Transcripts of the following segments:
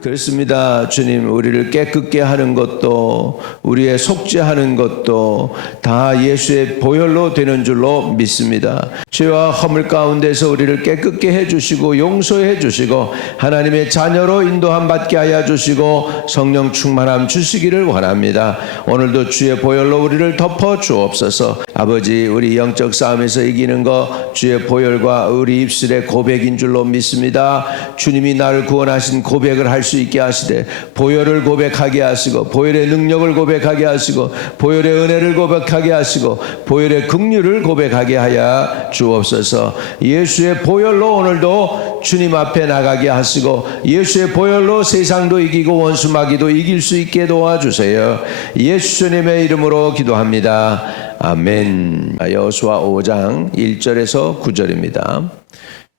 그렇습니다. 주님, 우리를 깨끗게 하는 것도 우리의 속죄하는 것도 다 예수의 보혈로 되는 줄로 믿습니다. 죄와 허물 가운데서 우리를 깨끗게 해주시고 용서해 주시고 하나님의 자녀로 인도함 받게 하여 주시고 성령 충만함 주시기를 원합니다. 오늘도 주의 보혈로 우리를 덮어 주옵소서. 아버지, 우리 영적 싸움에서 이기는 것 주의 보혈과 우리 입술의 고백인 줄로 믿습니다. 주님이 나를 구원하신 고백을 할 수 있게 하시되 보혈을 고백하게 하시고 보혈의 능력을 고백하게 하시고 보혈의 은혜를 고백하게 하시고 보혈의 긍휼을 고백하게 하여 주옵소서. 예수의 보혈로 오늘도 주님 앞에 나가게 하시고 예수의 보혈로 세상도 이기고 원수 마귀도 이길 수 있게 도와주세요. 예수님의 이름으로 기도합니다. 아멘. 여호수아 5장 1절에서 9절입니다.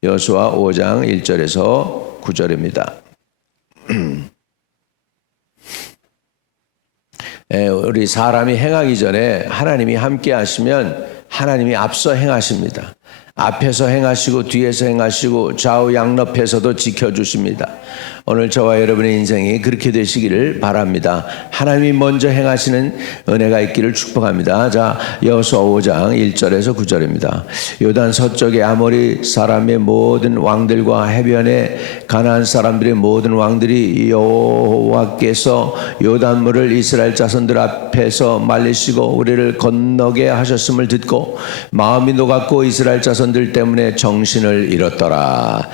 여호수아 5장 1절에서 9절입니다. 우리 사람이 행하기 전에 하나님이 함께 하시면 하나님이 앞서 행하십니다. 앞에서 행하시고 뒤에서 행하시고 좌우 양옆에서도 지켜주십니다. 오늘 저와 여러분의 인생이 그렇게 되시기를 바랍니다. 하나님이 먼저 행하시는 은혜가 있기를 축복합니다. 자, 여호수아 5장 1절에서 9절입니다. 요단 서쪽의 아모리 사람의 모든 왕들과 해변의 가나안 사람들의 모든 왕들이 여호와께서 요단물을 이스라엘 자손들 앞에서 말리시고 우리를 건너게 하셨음을 듣고 마음이 녹았고 이스라엘 자손들 때문에 정신을 잃었더라.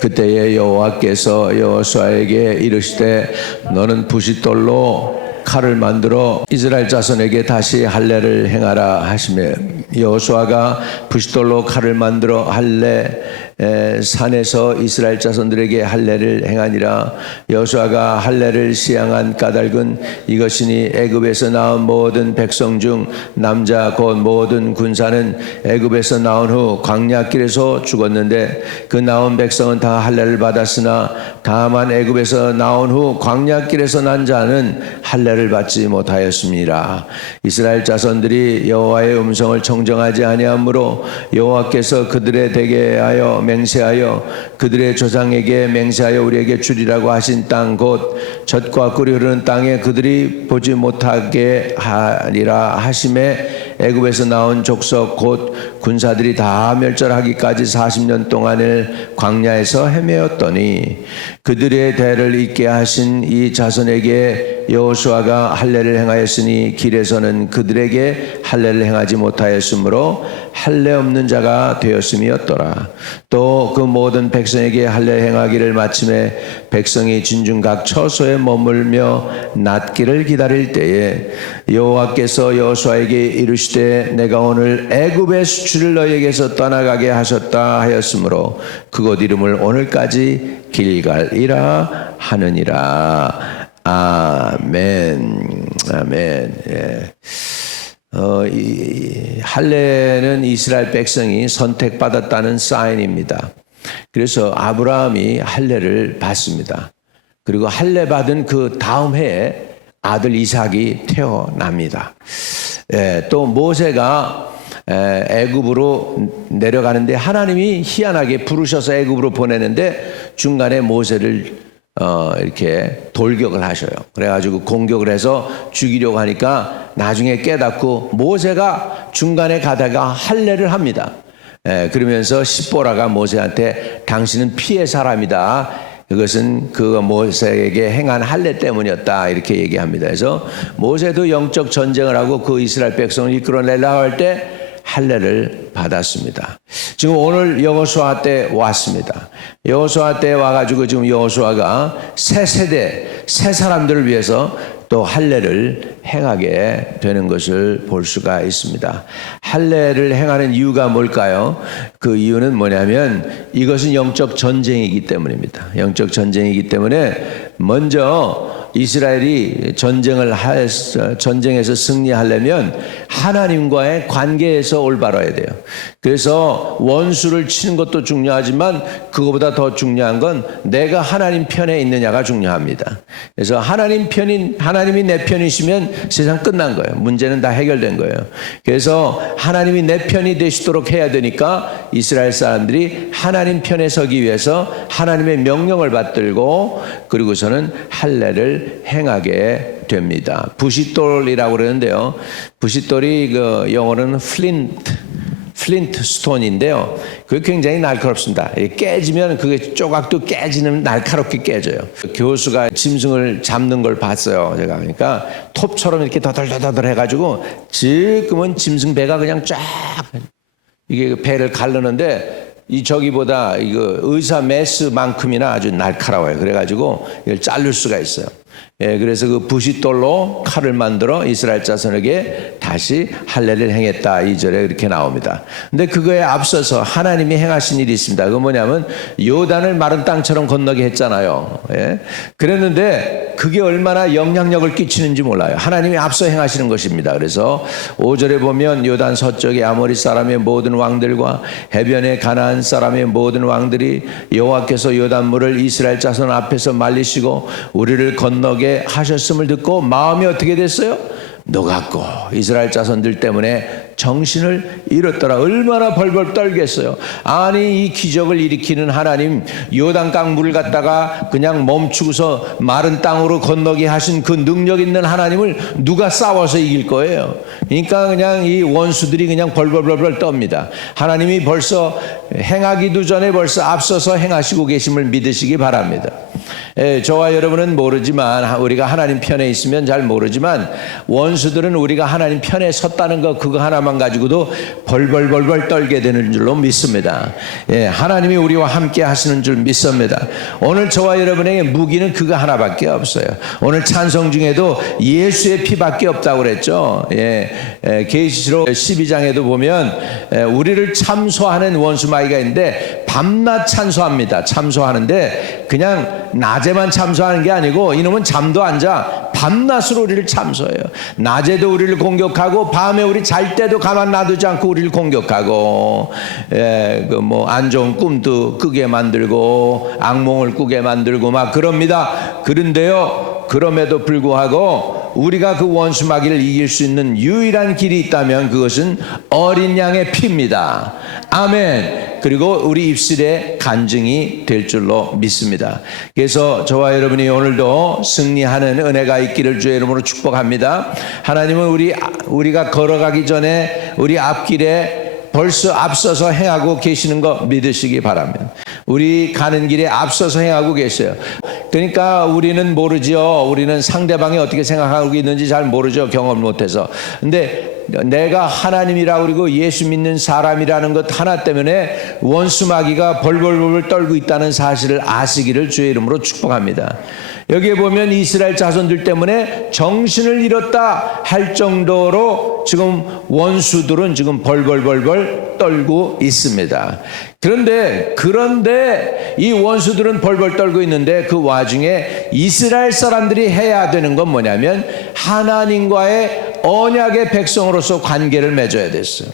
그때에 여호와께서 여호수아에게 이르시되 너는 부싯돌로 칼을 만들어 이스라엘 자손에게 다시 할례를 행하라 하시며 여호수아가 부싯돌로 칼을 만들어 할례 산에서 이스라엘 자손들에게 할례를 행하니라. 여호수아가 할례를 시행한 까닭은 이것이니 애굽에서 나온 모든 백성 중 남자 곧 모든 군사는 애굽에서 나온 후 광야길에서 죽었는데 그 나온 백성은 다 할례를 받았으나 다만 애굽에서 나온 후 광야길에서 난 자는 할례를 받지 못하였습니다. 이스라엘 자손들이 여호와의 음성을 청정하지 아니하므로 여호와께서 그들의 대게 하여 맹세하여 그들의 조상에게 맹세하여 우리에게 주리라고 하신 땅 곧 젖과 꿀이 흐르는 땅에 그들이 보지 못하게 하리라 하심에 애굽에서 나온 족속 곧 군사들이 다 멸절하기까지 40년 동안을 광야에서 헤매었더니 그들의 대를 잇게 하신 이 자손에게 여호수아가 할례를 행하였으니 길에서는 그들에게 할례를 행하지 못하였으므로 할례 없는 자가 되었음이었더라. 또 그 모든 백성에게 할례 행하기를 마침에 백성이 진중각 처소에 머물며 낫기를 기다릴 때에 여호와께서 여호수아에게 이르시되 내가 오늘 애굽의 수출을 너희에게서 떠나가게 하셨다 하였으므로 그곳 이름을 오늘까지 길갈이라 하느니라. 아멘. 아멘. 예. 이 할례는 이스라엘 백성이 선택받았다는 사인입니다. 그래서 아브라함이 할례를 받습니다. 그리고 할례 받은 그 다음 해에 아들 이삭이 태어납니다. 또 모세가 애굽으로 내려가는데 하나님이 희한하게 부르셔서 애굽으로 보내는데 중간에 모세를 이렇게 돌격을 하셔요. 그래가지고 공격을 해서 죽이려고 하니까 나중에 깨닫고 모세가 중간에 가다가 할례를 합니다. 그러면서 십보라가 모세한테 당신은 피의 사람이다. 그것은 그 모세에게 행한 할례 때문이었다. 이렇게 얘기합니다. 그래서 모세도 영적 전쟁을 하고 그 이스라엘 백성을 이끌어내려고 할 때 할례를 받았습니다. 지금 오늘 여호수아 때 왔습니다. 여호수아 때 와가지고 지금 여호수아가 새 세대, 새 사람들을 위해서 또 할례를 행하게 되는 것을 볼 수가 있습니다. 할례를 행하는 이유가 뭘까요? 그 이유는 뭐냐면 이것은 영적 전쟁이기 때문입니다. 영적 전쟁이기 때문에 먼저 이스라엘이 전쟁에서 승리하려면 하나님과의 관계에서 올바라야 돼요. 그래서 원수를 치는 것도 중요하지만 그거보다 더 중요한 건 내가 하나님 편에 있느냐가 중요합니다. 그래서 하나님이 내 편이시면 세상 끝난 거예요. 문제는 다 해결된 거예요. 그래서 하나님이 내 편이 되시도록 해야 되니까 이스라엘 사람들이 하나님 편에 서기 위해서 하나님의 명령을 받들고 그리고서는 할례를 행하게 됩니다. 부싯돌이라고 그러는데요. 부싯돌이 그 영어로는 플린트 스톤인데요. 그게 굉장히 날카롭습니다. 깨지면 그게 조각도 깨지는 날카롭게 깨져요. 교수가 짐승을 잡는 걸 봤어요. 제가 그러니까 톱처럼 이렇게 더덜더덜 해가지고 지금은 짐승 배가 그냥 쫙 이게 배를 가르는데 저기보다 이거 의사 메스만큼이나 아주 날카로워요. 그래가지고 이걸 자를 수가 있어요. 예, 그래서 그 부싯돌로 칼을 만들어 이스라엘 자손에게 다시 할례를 행했다. 2절에 이렇게 나옵니다. 근데 그거에 앞서서 하나님이 행하신 일이 있습니다. 그건 뭐냐면 요단을 마른 땅처럼 건너게 했잖아요. 예? 그랬는데 그게 얼마나 영향력을 끼치는지 몰라요. 하나님이 앞서 행하시는 것입니다. 그래서 5절에 보면 요단 서쪽의 아모리 사람의 모든 왕들과 해변의 가나안 사람의 모든 왕들이 여호와께서 요단물을 이스라엘 자손 앞에서 말리시고 우리를 건너게 하셨음을 듣고 마음이 어떻게 됐어요? 녹았고 이스라엘 자손들 때문에 정신을 잃었더라. 얼마나 벌벌 떨겠어요. 아니 이 기적을 일으키는 하나님, 요단강 물을 갖다가 그냥 멈추고서 마른 땅으로 건너게 하신 그 능력 있는 하나님을 누가 싸워서 이길 거예요. 그러니까 그냥 이 원수들이 그냥 벌벌벌벌 떱니다. 하나님이 벌써 행하기도 전에 벌써 앞서서 행하시고 계심을 믿으시기 바랍니다. 예, 저와 여러분은 모르지만 우리가 하나님 편에 있으면 잘 모르지만 원수들은 우리가 하나님 편에 섰다는 거 그거 하나만 가지고도 벌벌벌벌 떨게 되는 줄로 믿습니다. 예, 하나님이 우리와 함께 하시는 줄 믿습니다. 오늘 저와 여러분에게 무기는 그거 하나밖에 없어요. 오늘 찬송 중에도 예수의 피밖에 없다고 그랬죠. 예, 계시록 12장에도 보면 우리를 참소하는 원수마귀가 있는데 밤낮 참소합니다. 참소하는데 그냥 낮에만 참소하는 게 아니고 이놈은 잠도 안 자. 밤낮으로 우리를 참소해요. 낮에도 우리를 공격하고 밤에 우리 잘 때도 가만 놔두지 않고 우리를 공격하고 그 뭐 안 좋은 꿈도 꾸게 만들고 악몽을 꾸게 만들고 막 그럽니다. 그런데요, 그럼에도 불구하고 우리가 그 원수마귀를 이길 수 있는 유일한 길이 있다면 그것은 어린 양의 피입니다. 아멘. 그리고 우리 입술에 간증이 될 줄로 믿습니다. 그래서 저와 여러분이 오늘도 승리하는 은혜가 있기를 주의 이름으로 축복합니다. 하나님은 우리가 걸어가기 전에 우리 앞길에 벌써 앞서서 행하고 계시는 거 믿으시기 바랍니다. 우리 가는 길에 앞서서 행하고 계셔요. 그러니까 우리는 모르죠. 우리는 상대방이 어떻게 생각하고 있는지 잘 모르죠. 경험을 못해서. 근데 내가 하나님이라고 그리고 예수 믿는 사람이라는 것 하나 때문에 원수마귀가 벌벌벌 떨고 있다는 사실을 아시기를 주의 이름으로 축복합니다. 여기에 보면 이스라엘 자손들 때문에 정신을 잃었다 할 정도로 지금 원수들은 지금 벌벌벌벌 떨고 있습니다. 그런데 이 원수들은 벌벌 떨고 있는데 그 와중에 이스라엘 사람들이 해야 되는 건 뭐냐면 하나님과의 언약의 백성으로서 관계를 맺어야 됐어요.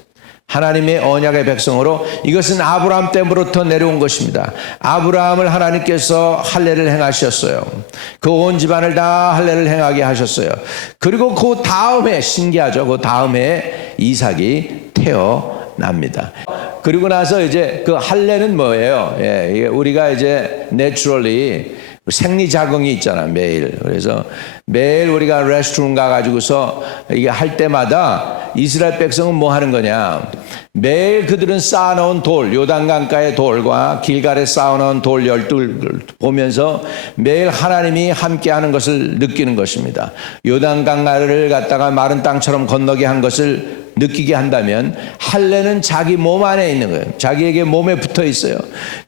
하나님의 언약의 백성으로 이것은 아브라함 때부터 내려온 것입니다. 아브라함을 하나님께서 할례를 행하셨어요. 그 온 집안을 다 할례를 행하게 하셨어요. 그리고 그 다음에 신기하죠. 그 다음에 이삭이 태어납니다. 그리고 나서 이제 그 할례는 뭐예요? 예, 우리가 이제 내추럴리 생리 자궁이 있잖아 매일. 그래서 매일 우리가 레스트룸 가가지고서 이게 할 때마다 이스라엘 백성은 뭐 하는 거냐? 매일 그들은 쌓아놓은 돌, 요단강가의 돌과 길갈에 쌓아놓은 돌 12을 보면서 매일 하나님이 함께하는 것을 느끼는 것입니다. 요단강가를 갖다가 마른 땅처럼 건너게 한 것을 느끼게 한다면 할례는 자기 몸 안에 있는 거예요. 자기에게 몸에 붙어 있어요.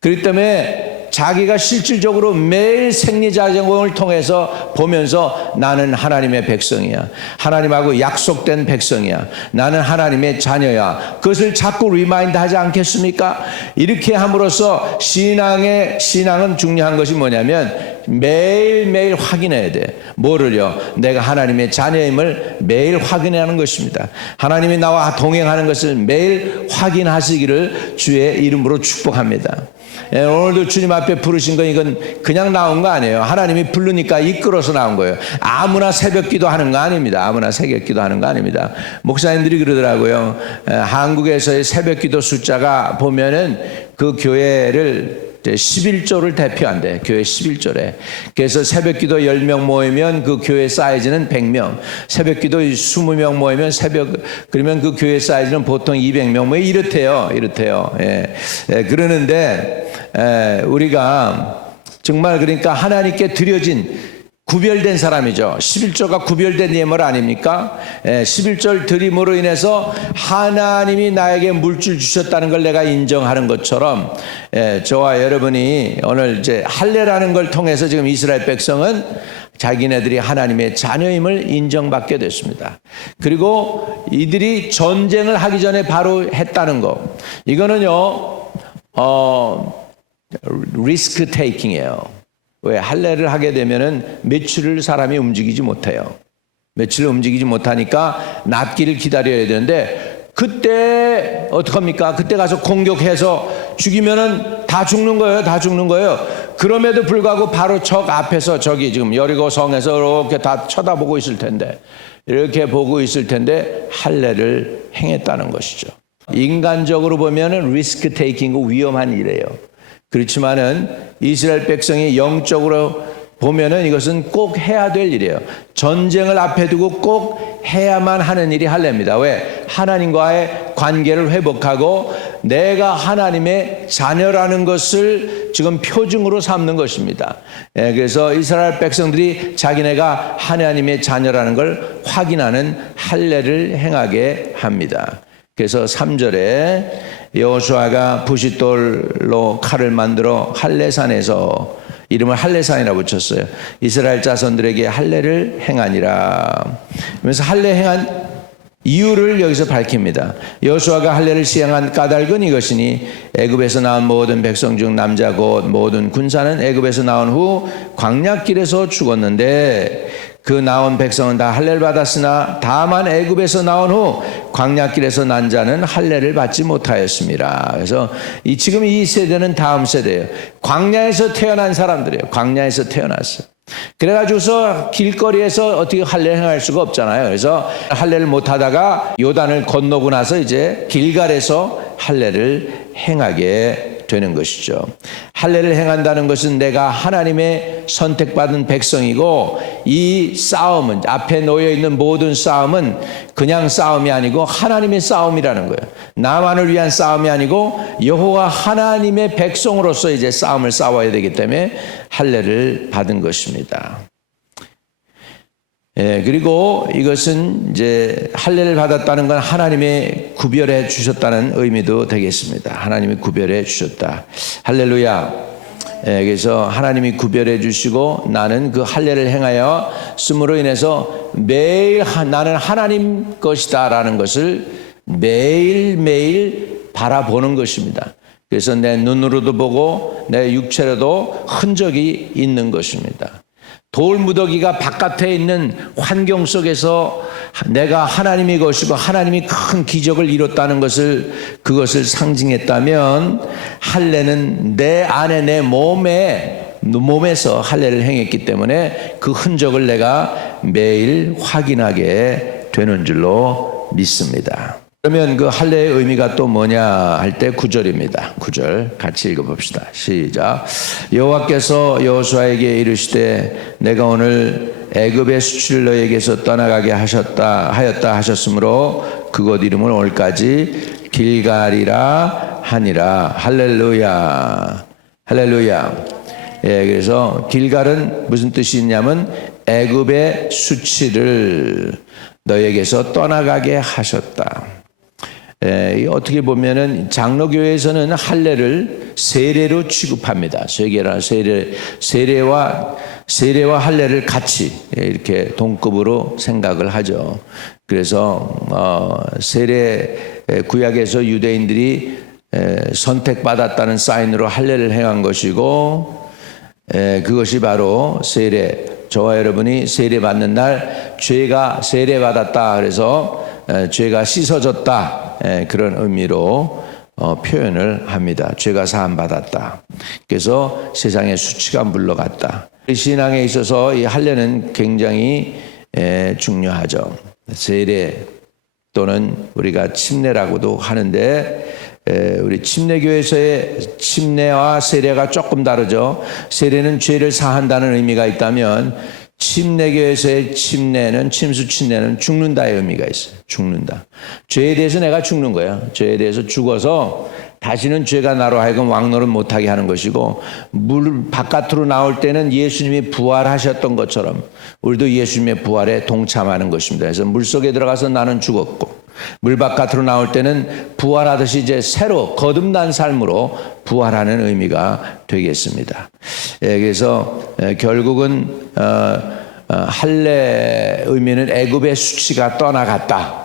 그렇기 때문에 자기가 실질적으로 매일 생리자정을 통해서 보면서 나는 하나님의 백성이야. 하나님하고 약속된 백성이야. 나는 하나님의 자녀야. 그것을 자꾸 리마인드 하지 않겠습니까? 이렇게 함으로써 신앙은 중요한 것이 뭐냐면 매일매일 확인해야 돼. 뭐를요? 내가 하나님의 자녀임을 매일 확인하는 것입니다. 하나님이 나와 동행하는 것을 매일 확인하시기를 주의 이름으로 축복합니다. 오늘도 주님 앞에 부르신 건 이건 그냥 나온 거 아니에요. 하나님이 부르니까 이끌어서 나온 거예요. 아무나 새벽 기도하는 거 아닙니다. 아무나 새벽 기도하는 거 아닙니다. 목사님들이 그러더라고요. 한국에서의 새벽 기도 숫자가 보면은 그 교회를 11조를 대표한대. 교회 11조래. 그래서 새벽기도 10명 모이면 그 교회 사이즈는 100명. 새벽기도 20명 모이면 그러면 그 교회 사이즈는 보통 200명. 뭐 이렇대요. 예. 그러는데, 우리가 정말 그러니까 하나님께 드려진 구별된 사람이죠. 11조가 구별된 예물 아닙니까? 11절 드림으로 인해서 하나님이 나에게 물질 주셨다는 걸 내가 인정하는 것처럼 저와 여러분이 오늘 이제 할례라는 걸 통해서 지금 이스라엘 백성은 자기네들이 하나님의 자녀임을 인정받게 됐습니다. 그리고 이들이 전쟁을 하기 전에 바로 했다는 거. 이거는요, 리스크 테이킹이에요. 왜? 할례를 하게 되면은 며칠을 사람이 움직이지 못해요. 며칠을 움직이지 못하니까 낫기를 기다려야 되는데 그때 어떡합니까? 그때 가서 공격해서 죽이면은 다 죽는 거예요. 그럼에도 불구하고 바로 적 앞에서 저기 지금 여리고 성에서 이렇게 다 쳐다보고 있을 텐데 이렇게 보고 있을 텐데 할례를 행했다는 것이죠. 인간적으로 보면은 리스크 테이킹이고 위험한 일이에요. 그렇지만은 이스라엘 백성이 영적으로 보면은 이것은 꼭 해야 될 일이에요. 전쟁을 앞에 두고 꼭 해야만 하는 일이 할례입니다. 왜? 하나님과의 관계를 회복하고 내가 하나님의 자녀라는 것을 지금 표징으로 삼는 것입니다. 그래서 이스라엘 백성들이 자기네가 하나님의 자녀라는 걸 확인하는 할례를 행하게 합니다. 그래서 3절에 여호수아가 부싯돌로 칼을 만들어 할례산에서 이름을 할례산이라 붙였어요. 이스라엘 자손들에게 할례를 행하니라. 그래서 할례 행한 이유를 여기서 밝힙니다. 여호수아가 할례를 시행한 까닭은 이것이니 애굽에서 나온 모든 백성 중 남자 곧 모든 군사는 애굽에서 나온 후 광야길에서 죽었는데 그 나온 백성은 다 할례를 받았으나 다만 애굽에서 나온 후 광야길에서 난 자는 할례를 받지 못하였습니다. 그래서 지금 이 세대는 다음 세대예요. 광야에서 태어난 사람들이에요. 광야에서 태어났어요. 그래가지고서 길거리에서 어떻게 할례를 행할 수가 없잖아요. 그래서 할례를 못하다가 요단을 건너고 나서 이제 길갈에서 할례를 행하게 되는 것이죠. 할례를 행한다는 것은 내가 하나님의 선택받은 백성이고 이 싸움은 앞에 놓여 있는 모든 싸움은 그냥 싸움이 아니고 하나님의 싸움이라는 거예요. 나만을 위한 싸움이 아니고 여호와 하나님의 백성으로서 이제 싸움을 싸워야 되기 때문에 할례를 받은 것입니다. 그리고 이것은 이제 할례를 받았다는 건 하나님의 구별해 주셨다는 의미도 되겠습니다. 하나님이 구별해 주셨다. 할렐루야. 그래서 하나님이 구별해 주시고 나는 그 할례를 행하여 씀으로 인해서 매일 나는 하나님 것이다라는 것을 매일매일 바라보는 것입니다. 그래서 내 눈으로도 보고 내 육체로도 흔적이 있는 것입니다. 돌무더기가 바깥에 있는 환경 속에서 내가 하나님의 것이고 하나님이 큰 기적을 이뤘다는 것을 그것을 상징했다면 할례는 내 안에 내 몸에서 할례를 행했기 때문에 그 흔적을 내가 매일 확인하게 되는 줄로 믿습니다. 그러면 그 할례의 의미가 또 뭐냐 할 때 9절입니다. 9절 같이 읽어봅시다. 시작. 여호와께서 여호수아에게 이르시되 내가 오늘 애굽의 수치를 너에게서 떠나가게 하였다 하셨으므로 그곳 이름을 오늘까지 길갈이라 하니라. 할렐루야. 할렐루야. 그래서 길갈은 무슨 뜻이 있냐면 애굽의 수치를 너에게서 떠나가게 하셨다. 어떻게 보면은 장로교회에서는 할례를 세례로 취급합니다. 세례와 할례를 같이 이렇게 동급으로 생각을 하죠. 그래서 세례 구약에서 유대인들이 선택받았다는 사인으로 할례를 행한 것이고 그것이 바로 세례. 저와 여러분이 세례 받는 날 죄가 세례 받았다. 그래서 죄가 씻어졌다. 그런 의미로 표현을 합니다. 죄가 사함 받았다. 그래서 세상의 수치가 물러갔다. 신앙에 있어서 이 할례는 굉장히 중요하죠. 세례 또는 우리가 침례라고도 하는데 우리 침례교에서의 침례와 세례가 조금 다르죠. 세례는 죄를 사한다는 의미가 있다면 침례교에서의 침례는 침수 침례는 죽는다의 의미가 있어요. 죽는다. 죄에 대해서 내가 죽는 거야. 죄에 대해서 죽어서 다시는 죄가 나로 하여금 왕노릇 못하게 하는 것이고, 물 바깥으로 나올 때는 예수님이 부활하셨던 것처럼 우리도 예수님의 부활에 동참하는 것입니다. 그래서 물속에 들어가서 나는 죽었고, 물 바깥으로 나올 때는 부활하듯이 이제 새로 거듭난 삶으로 부활하는 의미가 되겠습니다. 그래서 결국은 할례 의미는 애굽의 수치가 떠나갔다.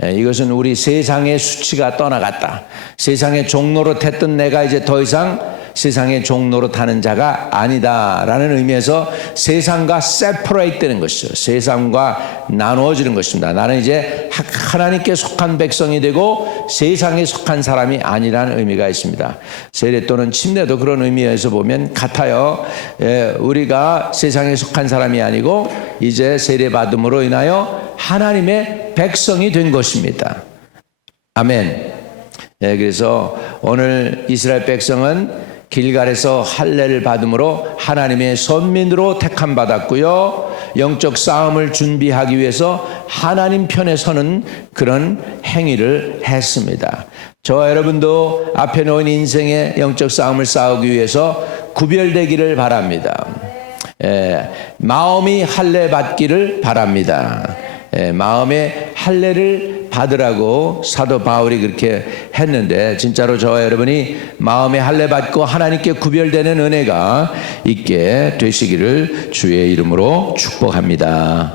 이것은 우리 세상의 수치가 떠나갔다. 세상의 종로로 탔던 내가 이제 더 이상 세상의 종로로 타는 자가 아니다라는 의미에서 세상과 세퍼레이트 되는 것이죠. 세상과 나누어지는 것입니다. 나는 이제 하나님께 속한 백성이 되고 세상에 속한 사람이 아니라는 의미가 있습니다. 세례 또는 침례도 그런 의미에서 보면 같아요. 우리가 세상에 속한 사람이 아니고 이제 세례 받음으로 인하여 하나님의 백성이 된 것입니다. 아멘. 그래서 오늘 이스라엘 백성은 길갈에서 할례를 받음으로 하나님의 선민으로 택함 받았고요. 영적 싸움을 준비하기 위해서 하나님 편에 서는 그런 행위를 했습니다. 저와 여러분도 앞에 놓인 인생의 영적 싸움을 싸우기 위해서 구별되기를 바랍니다. 마음이 할례 받기를 바랍니다. 마음의 할례를 받으라고 사도 바울이 그렇게 했는데, 진짜로 저와 여러분이 마음의 할례 받고 하나님께 구별되는 은혜가 있게 되시기를 주의 이름으로 축복합니다.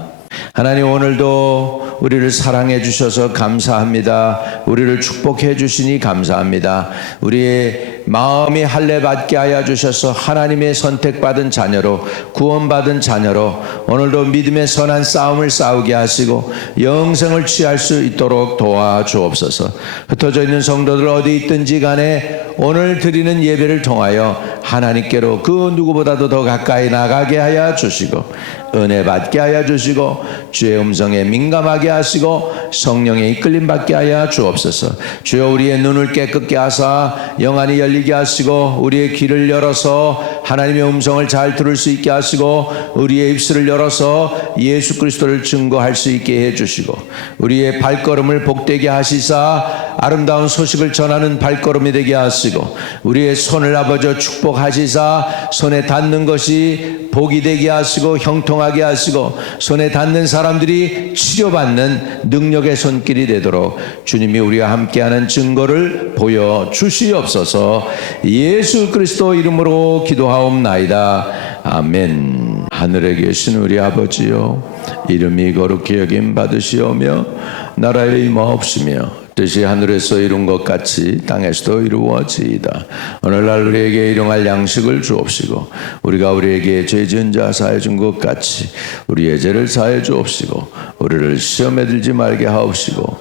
하나님, 오늘도 우리를 사랑해 주셔서 감사합니다. 우리를 축복해 주시니 감사합니다. 우리의 마음이 할례 받게 하여 주셔서 하나님의 선택받은 자녀로, 구원받은 자녀로 오늘도 믿음의 선한 싸움을 싸우게 하시고 영생을 취할 수 있도록 도와주옵소서. 흩어져 있는 성도들 어디 있든지 간에 오늘 드리는 예배를 통하여 하나님께로 그 누구보다도 더 가까이 나가게 하여 주시고 은혜 받게 하여 주시고 주의 음성에 민감하게 하시고 성령의 이끌림 받게 하여 주옵소서. 주여, 우리의 눈을 깨끗게 하사 영안이 열리게 하시고 우리의 귀를 열어서 하나님의 음성을 잘 들을 수 있게 하시고 우리의 입술을 열어서 예수 그리스도를 증거할 수 있게 해주시고 우리의 발걸음을 복되게 하시사 아름다운 소식을 전하는 발걸음이 되게 하시고 우리의 손을 아버지 축복하시사 손에 닿는 것이 복이 되게 하시고 형통하게 하시고 손에 닿는 사람들이 치료받는 능력의 손길이 되도록 주님이 우리와 함께하는 증거를 보여주시옵소서. 예수 그리스도 이름으로 기도하옵나이다. 아멘. 하늘에 계신 우리 아버지요, 이름이 거룩히 여김 받으시오며 나라의 임하옵시며 뜻이 하늘에서 이룬 것 같이 땅에서도 이루어지이다. 오늘날 우리에게 일용할 양식을 주옵시고 우리가 우리에게 죄 지은 자 사해 준 것 같이 우리의 죄를 사해 주옵시고 우리를 시험에 들지 말게 하옵시고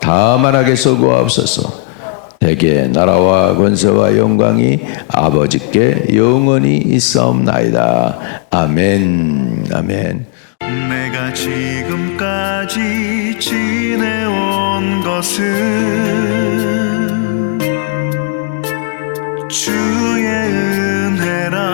다만 악에서 구하옵소서. 대개 나라와 권세와 영광이 아버지께 영원히 있사옵나이다. 아멘. 아멘. 내가 지금까지 지내온 것은 주의 은혜라.